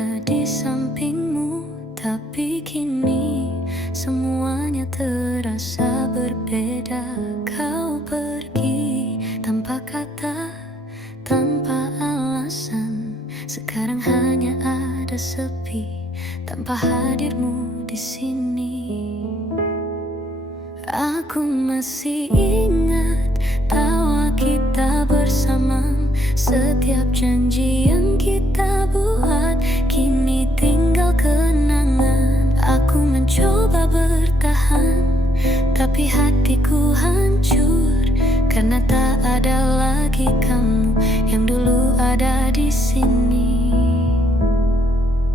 ada di sampingmu. Tapi kini semuanya terasa berbeda. Kau pergi tanpa kata, tanpa alasan. Sekarang hanya ada sepi tanpa hadirmu di sini. Aku masih ingat tawa kita bersama, setiap janji yang kita buat kini tinggal kenangan. Aku mencoba bertahan, tapi hatiku hancur karena tak ada lagi kamu yang dulu ada di sini.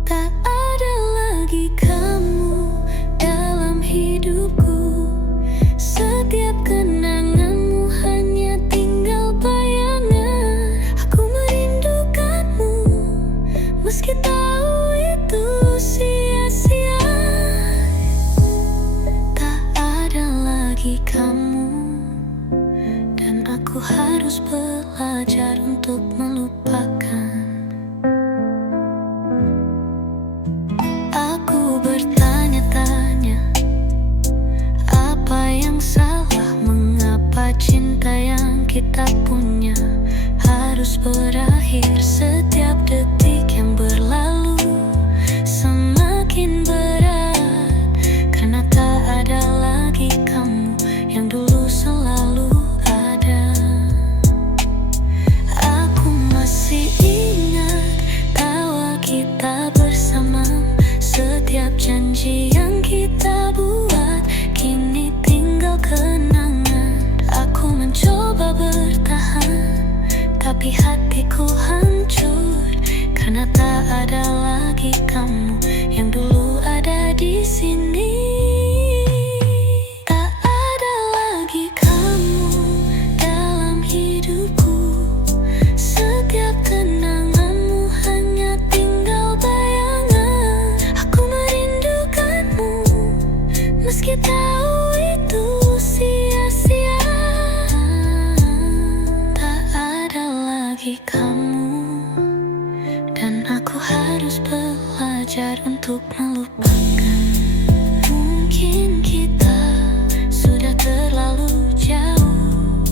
Tak ada lagi kamu dalam hidupku. Setiap kenanganmu hanya tinggal bayangan. Aku merindukanmu meski tahu itu sia-sia. Tak ada lagi kamu, dan aku harus belajar untuk melupakan. Aku bertanya-tanya, apa yang salah? Mengapa cinta yang kita punya harus berakhir? Setiap detik yang berlalu semakin berat karena tak ada lagi kamu yang dulu selalu ada. Aku masih ingat tawa kita bersama, setiap janji yang kita buat kini tinggal kenangan. Aku mencoba bertahan, tapi hatiku hancur karena tak ada lagi kamu yang dulu ada di sini. Tak ada lagi kamu dalam hidupku. Setiap kenanganmu hanya tinggal bayangan. Aku merindukanmu meski tahu itu sia-sia. Tak ada lagi kamu, dan aku harus belajar untuk melupakan. Mungkin kita sudah terlalu jauh,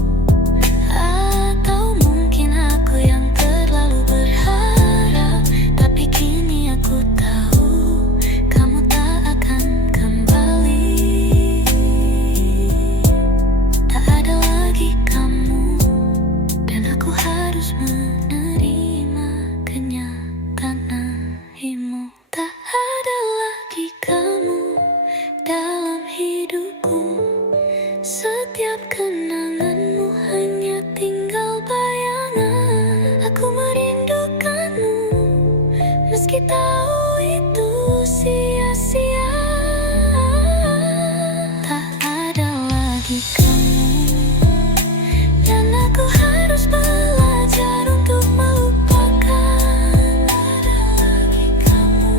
atau mungkin aku yang terlalu berharap. Tapi kini aku tahu kamu tak akan kembali. Tak ada lagi kamu, dan aku harus menerima kenyataanmu. Tak ada lagi kamu dalam hidupku. Setiap kenanganmu hanya tinggal bayangan. Aku merindukanmu meski tahu itu sia-sia. Tak ada lagi kamu, dan aku harus belajar untuk melupakan. Tak ada lagi kamu,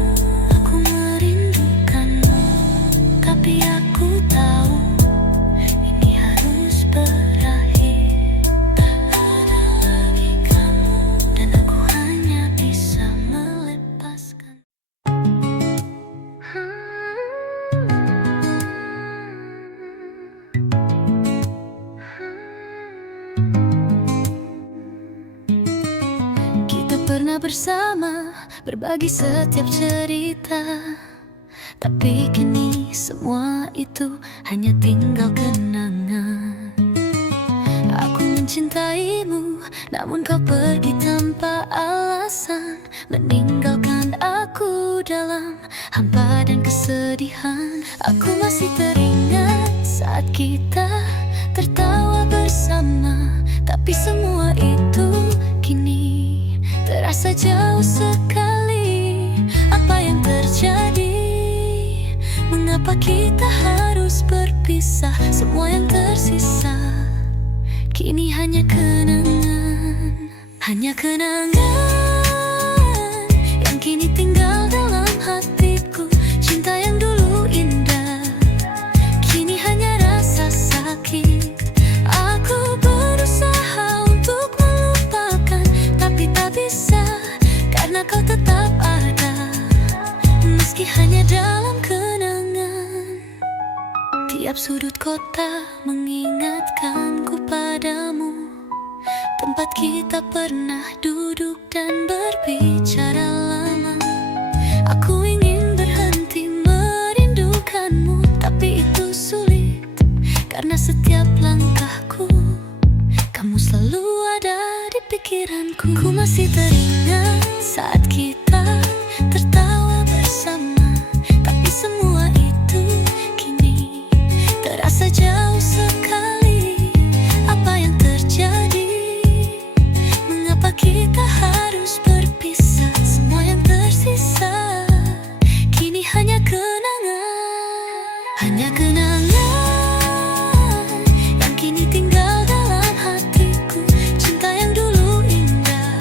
aku merindukanmu, tapi aku tahu ini harus berakhir. Tak ada lagi kamu, dan aku hanya bisa melepaskan. Kita pernah bersama berbagi setiap cerita, tapi kini semua itu hanya tinggal kenangan. Aku mencintaimu, namun kau pergi tanpa alasan, meninggalkan aku dalam hampa dan kesedihan. Aku masih teringat saat kita tertawa bersama, tapi semua itu kini terasa jauh sekali. Apa yang terjadi? Mengapa kita harus berpisah? Semua yang tersisa kini hanya kenangan. Hanya kenangan yang kini tinggal dalam hatiku. Cinta yang dulu indah kini hanya rasa sakit. Aku berusaha untuk melupakan, tapi tak bisa karena kau tetap ada. meski hanya dalam kenangan. Tiap sudut kota mengingatkanku padamu, tempat kita pernah duduk dan berbicara lama. Aku ingin berhenti merindukanmu, tapi itu sulit karena setiap langkahku kamu selalu ada di pikiranku. Ku masih teringat saat kita tertawa bersama, tapi semua itu kini terasa jauh sekali. Apa yang terjadi? Mengapa kita harus berpisah? Semua yang tersisa kini hanya kenangan. Hanya kenangan yang kini tinggal dalam hatiku. Cinta yang dulu indah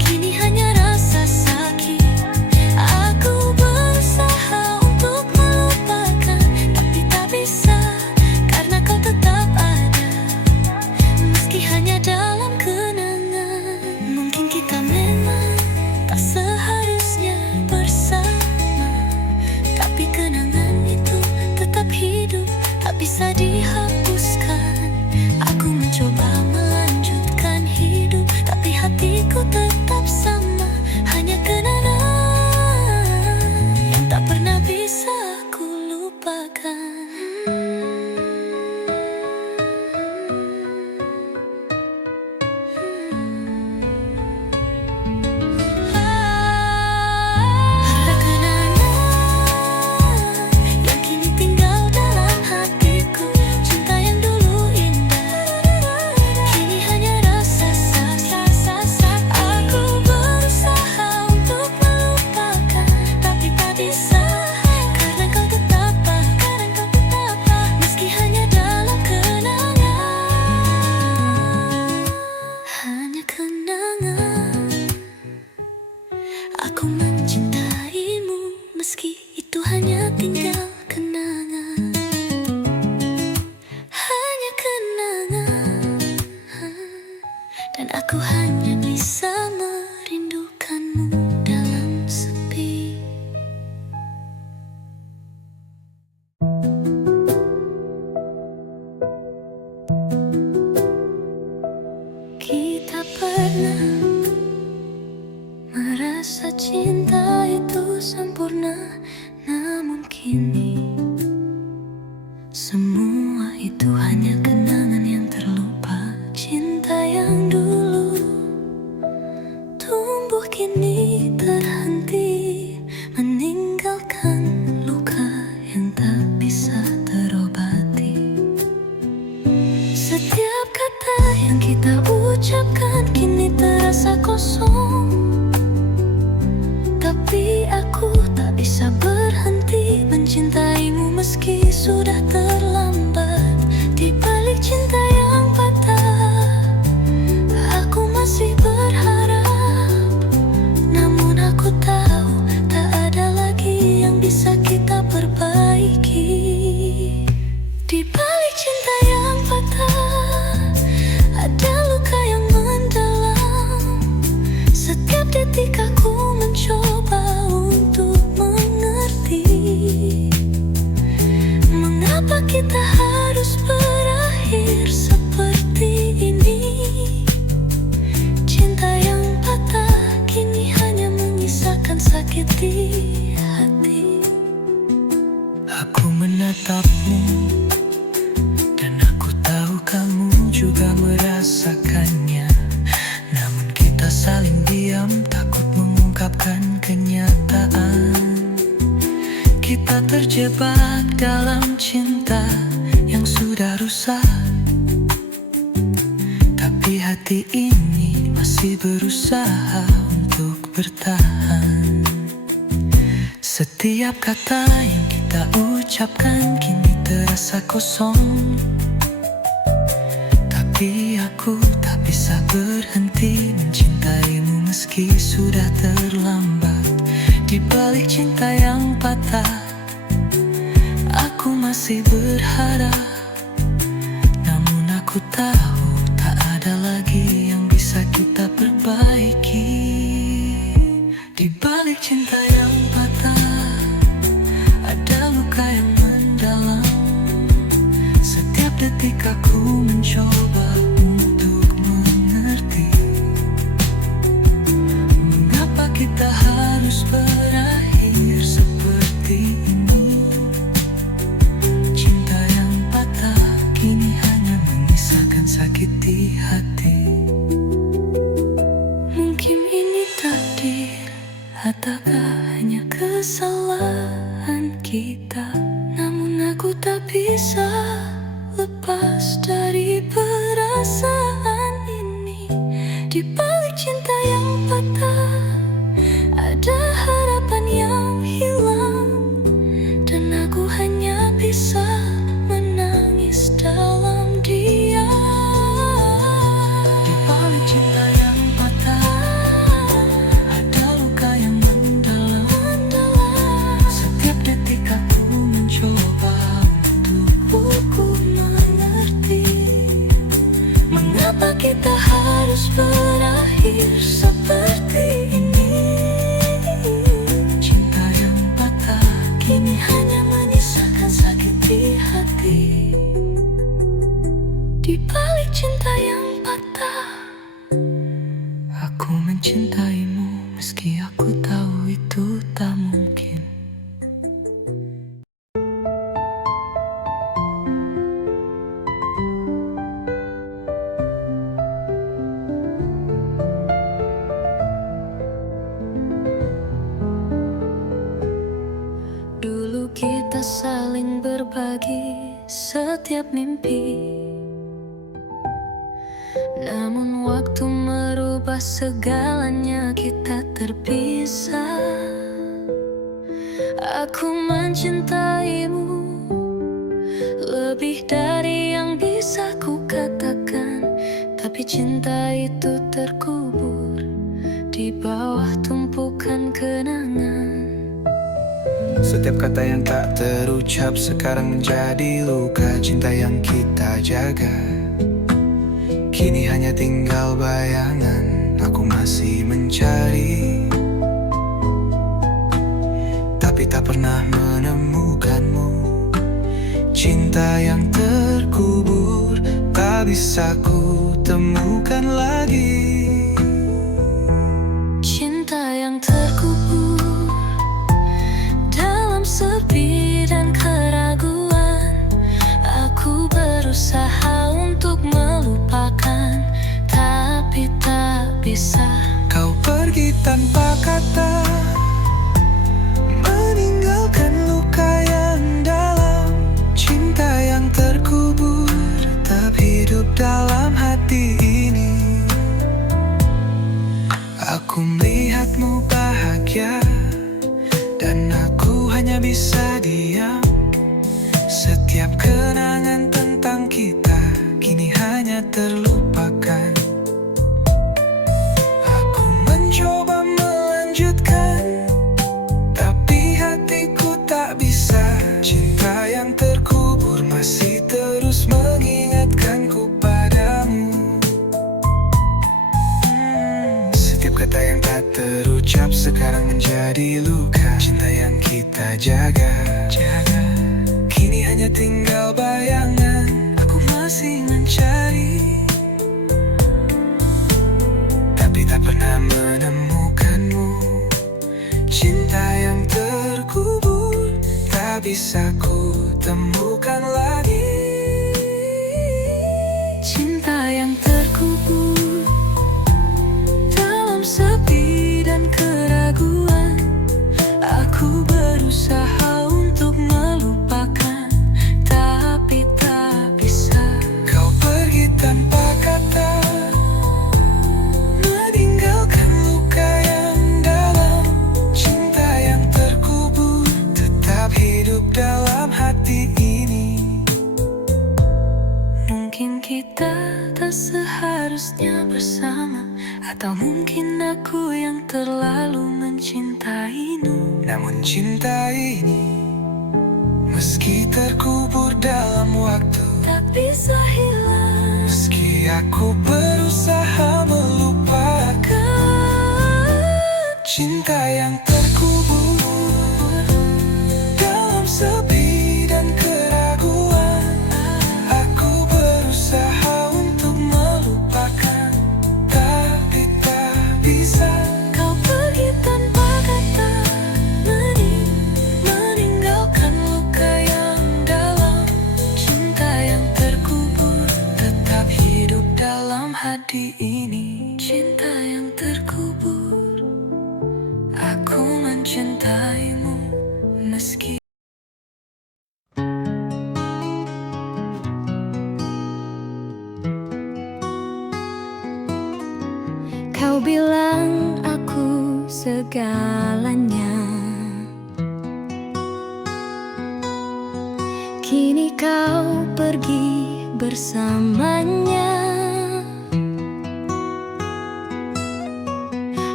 kini hanya rasa sakit. Aku berusaha untuk melupakan, tapi tak bisa karena kau tetap ada, meski hanya dalam kenangan. Mungkin kita memang tak seharusnya bersama, tapi kenangan itu tetap hidup, tak bisa dihapuskan. Aku mencoba melanjutkan hidup, tapi hatiku tetap sama. Hanya kenangan yang tak pernah bisa aku lupakan. Ada kenangan yang kini tinggal dalam hatiku. Cinta yang dulu indah kini hanya rasa sakit. Aku berusaha untuk melupakan, tapi tak bisa karena kau tetap ada, meski hanya dalam kenangan. Hanya kenangan. Aku mencintaimu meski itu hanya tinggal kenangan. Hanya kenangan. Dan aku hanya bisa merindukanmu dalam sepi. Kita pernah merasa cinta itu sempurna, namun kini semua itu hanya kenangan yang terlupa. Cinta yang dulu tumbuh kini terhenti, meninggalkan luka yang tak bisa terobati. Setiap kata yang kita ucapkan kini terasa kosong, tapi aku tak bisa berhenti mencintaimu meski sudah terlambat. Di balik cinta yang patah, aku masih berharap. Namun aku tahu tak ada lagi yang bisa kita perbaiki. Di balik cinta yang patah, ada luka yang mendalam. Setiap detik aku mencoba untuk mengerti, mengapa kita harus berakhir seperti ini. Cinta yang patah kini hanya menyisakan sakit di hati. Aku menatapmu dan aku tahu kamu juga merasakannya. Namun kita saling diam, takut mengungkapkan kenyataan. Kita terjebak dalam cinta yang sudah rusak, tapi hati ini masih berusaha untuk bertahan. Setiap kata yang kita ucapkan kini terasa kosong, tapi aku tak bisa berhenti mencintaimu meski sudah terlambat. Di balik cinta yang patah, aku masih berharap. Namun aku tahu tak ada lagi yang bisa kita perbaiki. Di balik cinta yang patah, detik aku mencoba untuk mengerti mengapa kita harus berakhir seperti ini. Cinta yang patah kini hanya menyisakan sakit di hati. Mungkin ini takdir, ataukah hanya kesalahan kita? Namun aku tak bisa lepas dari perasaan ini. Di balik cinta yang patah ada harapan yang hilang, dan aku hanya bisa menangis dalam diam. Di balik cinta yang patah ada luka yang mendalam. Setiap detik aku mencoba untuk mengerti mengapa kita harus berakhir seperti ini. Cinta yang patah kini hanya menyisakan sakit di hati. Di balik cinta yang patah, aku mencintaimu meski aku tahu itu tak mungkin. Dulu kita saling berbagi setiap mimpi, namun waktu merubah segalanya, kita terpisah. Aku mencintaimu lebih dari yang bisa ku katakan, tapi cinta itu terkubur di bawah tumpukan kenangan. Setiap kata yang tak terucap sekarang menjadi luka. Cinta yang kita jaga kini hanya tinggal bayangan. Aku masih mencari, tapi tak pernah menemukanmu. Cinta yang terkubur tak bisa ku temukan lagi. Cinta yang terkubur dalam sepi dan keraguan. Aku berusaha untuk melupakan, tapi tak bisa. Kau pergi tanpa kata, meninggalkan luka yang dalam. Cinta yang terkubur tetap hidup dalam hati ini. Aku melihatmu bahagia dan aku hanya bisa diam. Setiap kenangan tentang kita kini hanya terlupakan. Aku mencoba melanjutkan, tapi hatiku tak bisa. Cinta yang terkubur masih terus mengingatkanku padamu. Setiap kata yang tak terucap sekarang menjadi luka. Cinta yang kita jaga kini hanya tinggal bayangan. Aku masih mencari, tapi tak pernah menemukanmu. Cinta yang terkubur tak bisa ku temukan lagi. Cinta yang terkubur dalam sepi dan keraguan. Aku berusaha untuk melupakan, tapi tak bisa. Kau pergi tanpa kata, meninggalkan luka yang dalam. Cinta yang terkubur tetap hidup dalam hati ini. Mungkin kita tak seharusnya bersama, atau mungkin aku yang terlalu mencintaimu. Namun cinta ini meski terkubur dalam waktu, Tak bisa hilang. meski aku berusaha melupakan. Cinta yang terkubur dalam sepi dan keraguan. Aku segalanya. Kini kau pergi bersamanya.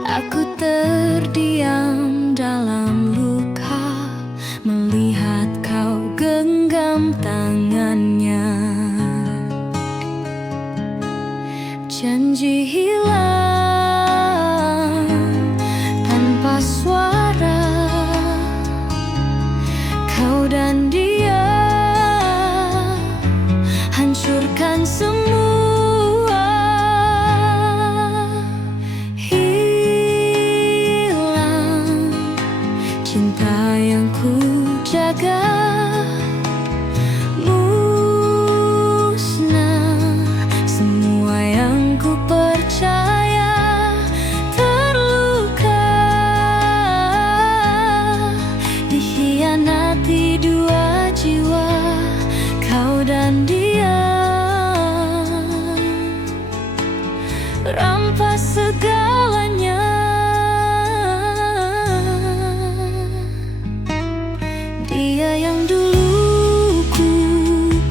Aku terdiam dalam luka melihat kau genggam tangannya. Janji hilang tanpa suara. Kau dan dia hancurkan semua. Hilang cinta yang ku jaga. Musnah semua yang ku percaya. Terluka, dikhianati dua jiwa, kau dan dia. Rampas segalanya. Dia yang dulu ku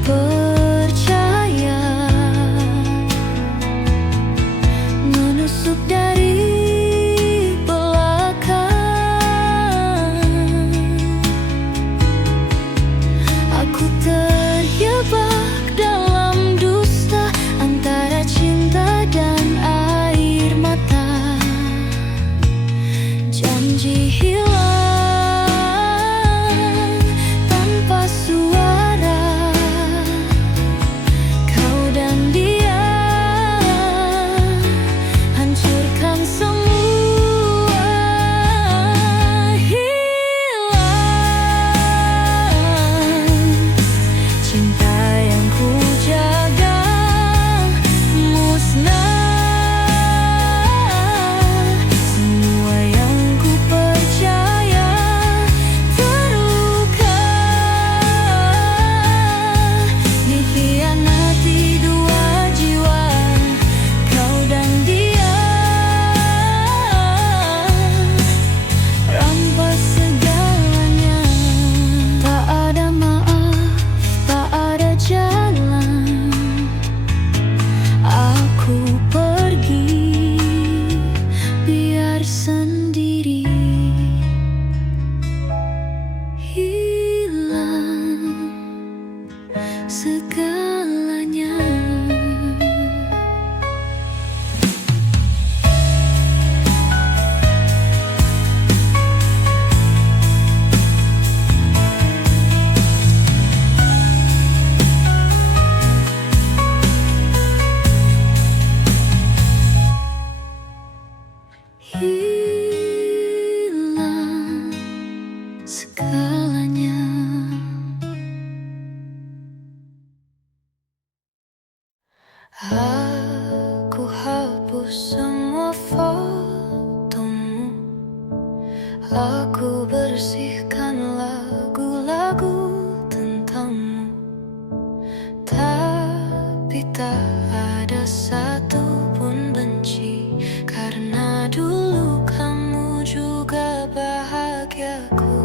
percaya, menusuk dari belakang. Aku terjebak dalam dusta antara cinta dan air mata. Janji hilang tanpa suara. Kau dan dia hancurkan semua. Hilang cinta yang ku jaga. Musnah semua yang ku percaya. Terluka, dikhianati dua jiwa, kau dan dia. Rampas segalanya. Tak ada maaf, tak ada jalan. Aku pergi biar sendiri. Hilang segalanya. Hilang segalanya. Aku hapus semua fotomu. Aku bersihkan lagu-lagu tentangmu. Tapi tak ada satu pun benci, karena dulu kamu juga bahagiaku.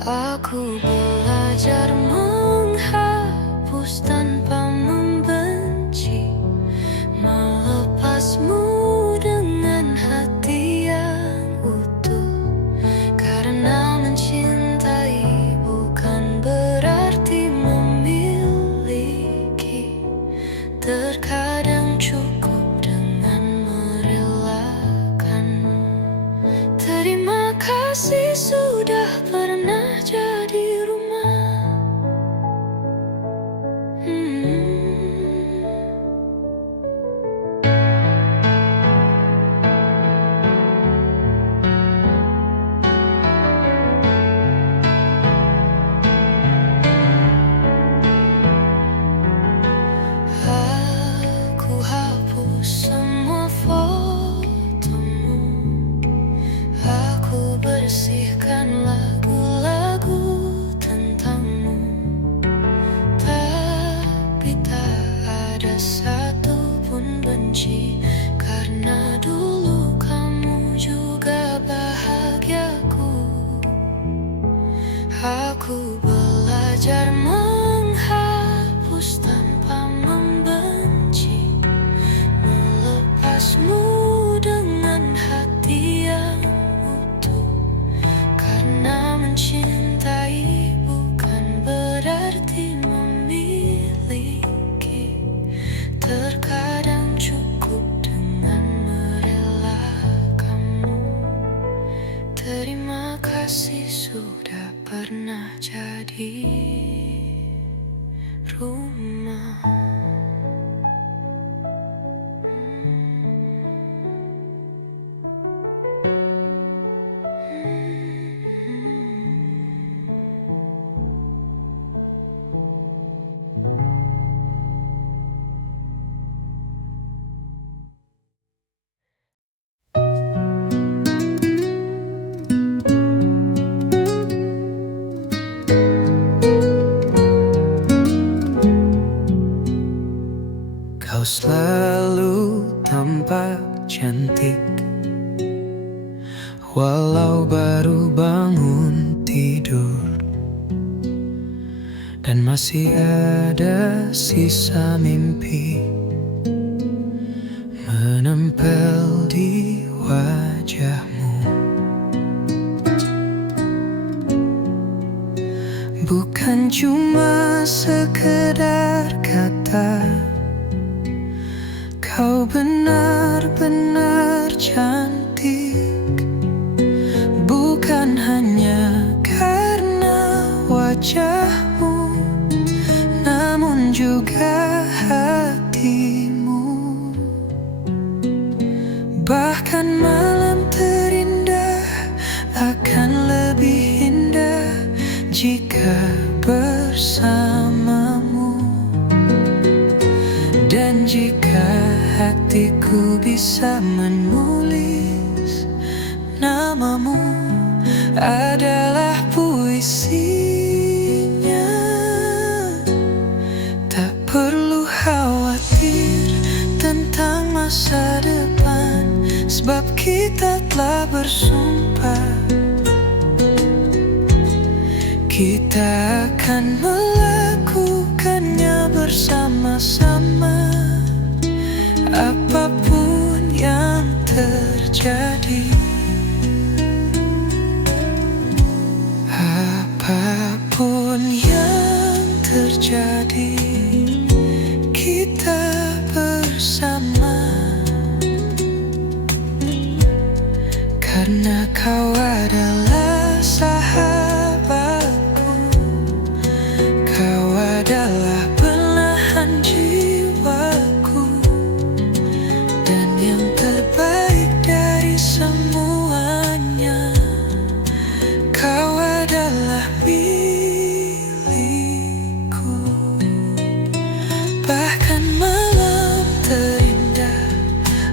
Aku belajar menghapus tanpa membenci, melepasmu dengan hati yang utuh. Karena mencintai bukan berarti memiliki. Terkadang cukup dengan merelakan. Terima kasih sudah pernah jadi rumah. Aku hapus semua fotomu. Aku bersihkan lagu-lagu Aku belajar menghapus tanpa membenci, melepasmu dengan hati yang utuh. Karena mencintai bukan berarti memiliki. Terkadang cukup dengan merelakanmu. Terima kasih sudah pernah jadi rumah. Kau selalu tampak cantik, walau baru bangun tidur, dan masih ada sisa mimpi menempel di wajahmu. Bukan cuma sekedar kata, kau benar-benar cantik. Bukan hanya karena wajahmu, namun juga hatimu. Bahkan malam terindah akan lebih indah jika bersamamu. Dan jika hatiku bisa menulis namamu, adalah puisinya. Tak perlu khawatir tentang masa depan, sebab kita telah bersumpah kita akan melakukannya bersama-sama. Apapun yang terjadi, apapun yang terjadi, kita bersama. Karena kau adalah sahabatku, kau adalah belahan jiwaku, dan yang terbaik dari semuanya, kau adalah milikku. Bahkan malam terindah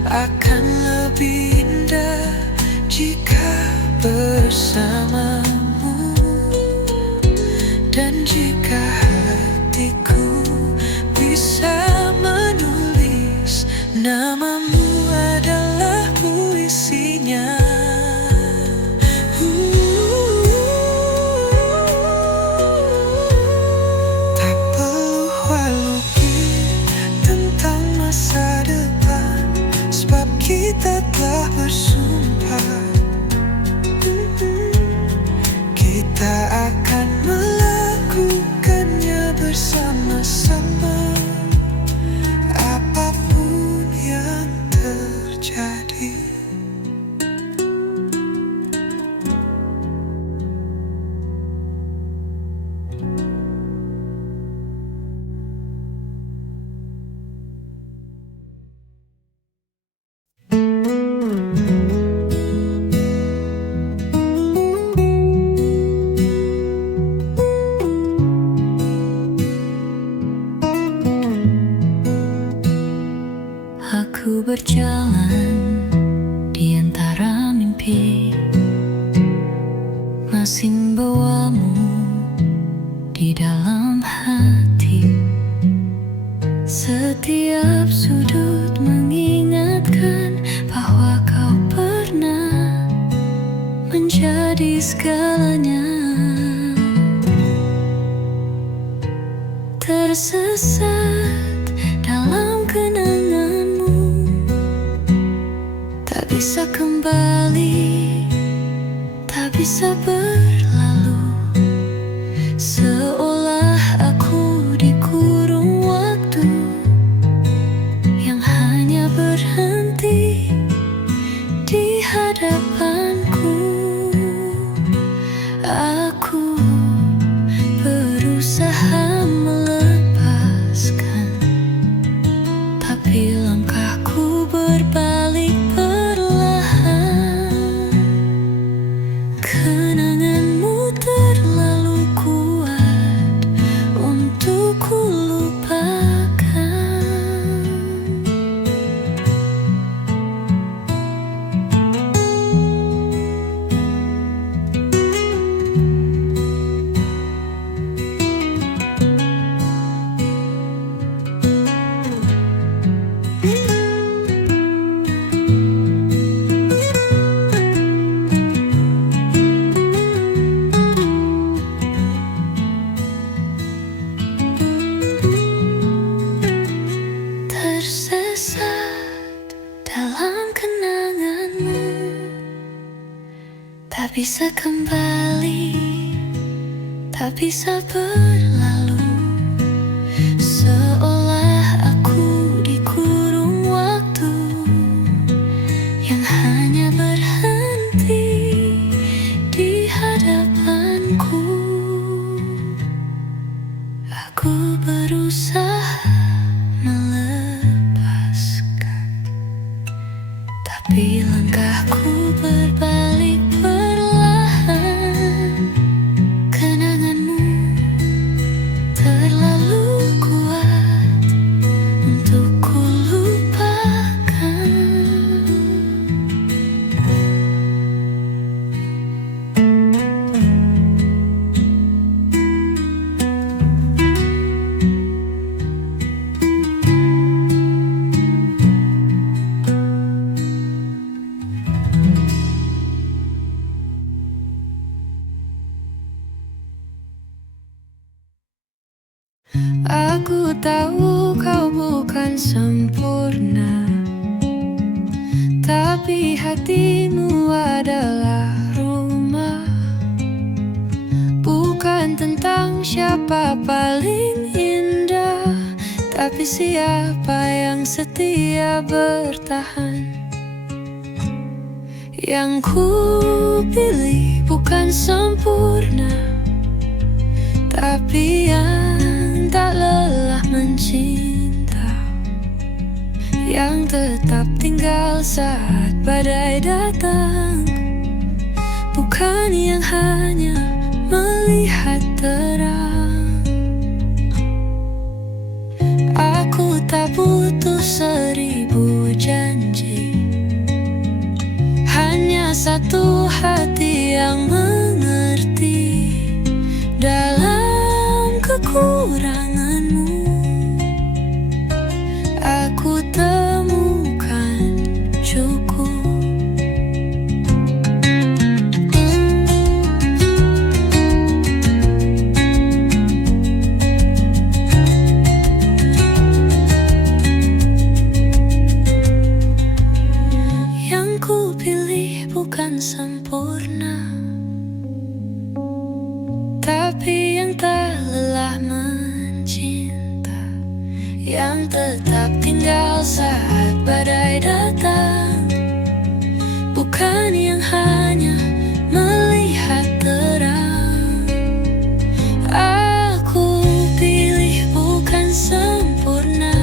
akan lebih indah jika bersamamu. Dan jika hatiku bisa menulis namamu, adalah puisinya. Tak perlu khawatir tentang masa depan, sebab kita telah bersumpah kita akan melakukannya bersama-sama. Apapun yang terjadi. Aku berjalan di antara mimpi, masih membawamu di dalam hati. Setiap sudut mengingatkan bahwa kau pernah menjadi segalanya. tersesat dalam kenanganmu, tak bisa kembali, tak bisa berlalu. Seolah aku dikurung waktu yang hanya berhenti di hadapanku. Aku berusaha melepaskan, tapi langkahku berbalik perlahan. Kenanganmu terlalu kuat untuk ku lupakan. Tersesat dalam kenanganmu, tak bisa kembali, tak bisa berlalu. Seolah aku dikurung waktu yang hanya berhenti di hadapanku. Aku berusaha melepaskan, tapi langkahku berbalik perlahan. Kenanganmu terlalu kuat untuk ku lupakan. Aku tahu kau bukan sempurna, tapi hatimu adalah rumah. Bukan tentang siapa paling indah, tapi siapa yang setia bertahan. Yang ku pilih bukan sempurna, tapi yang tak lelah mencinta, yang tetap tinggal saat badai datang, bukan yang hanya melihat terang. Aku tak butuh 1000 janji, hanya satu hati yang mengerti. Dalam kekuranganmu, aku temukan cukup. Yang ku pilih bukan sempurna, tapi yang tak lelah mencinta, yang tetap tinggal saat badai datang, bukan yang hanya melihat terang. Aku pilih bukan sempurna,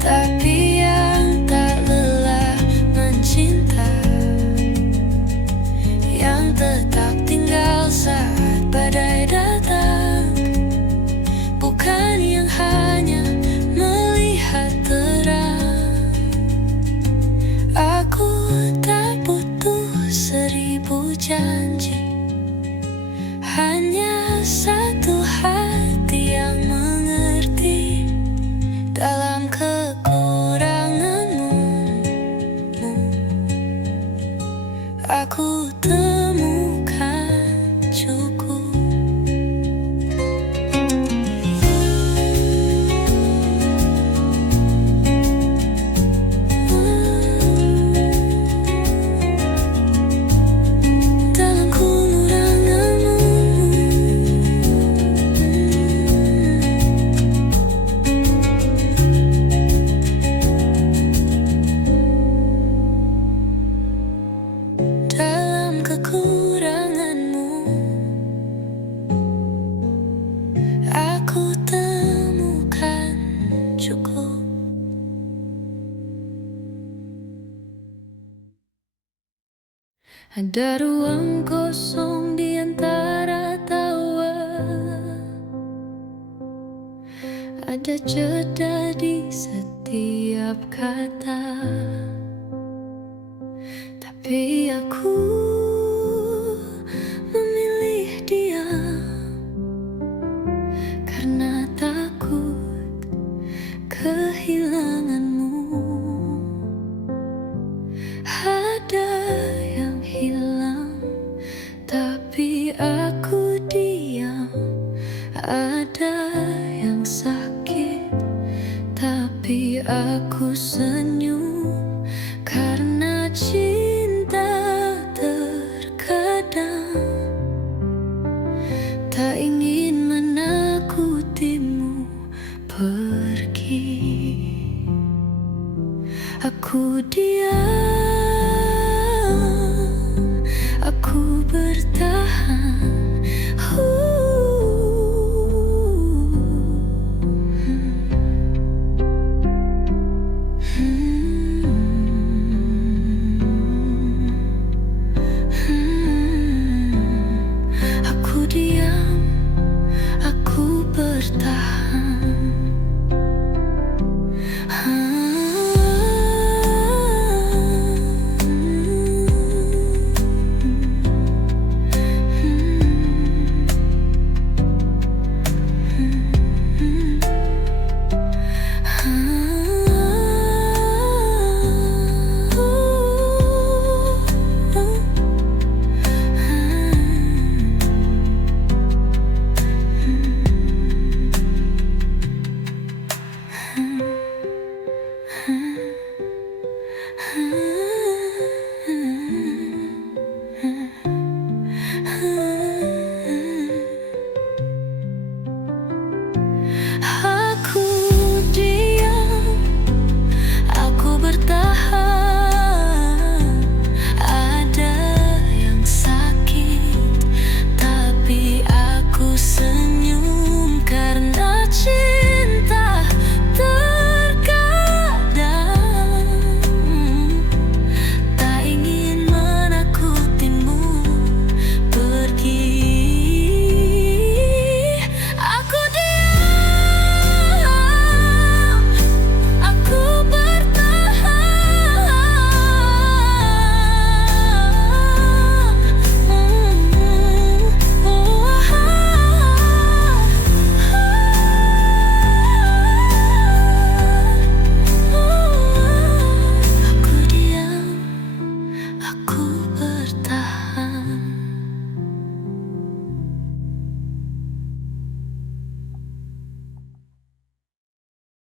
tapi yang tak lelah mencinta, yang tetap tinggal saat badai datang, bukan yang hanya melihat terang. Aku tak butuh 1000 janji, hanya satu hati yang mengerti. Dalam kekuranganmu, aku temukan cukup. Ada ruang kosong di antara tawa, ada jeda di setiap kata. Tapi aku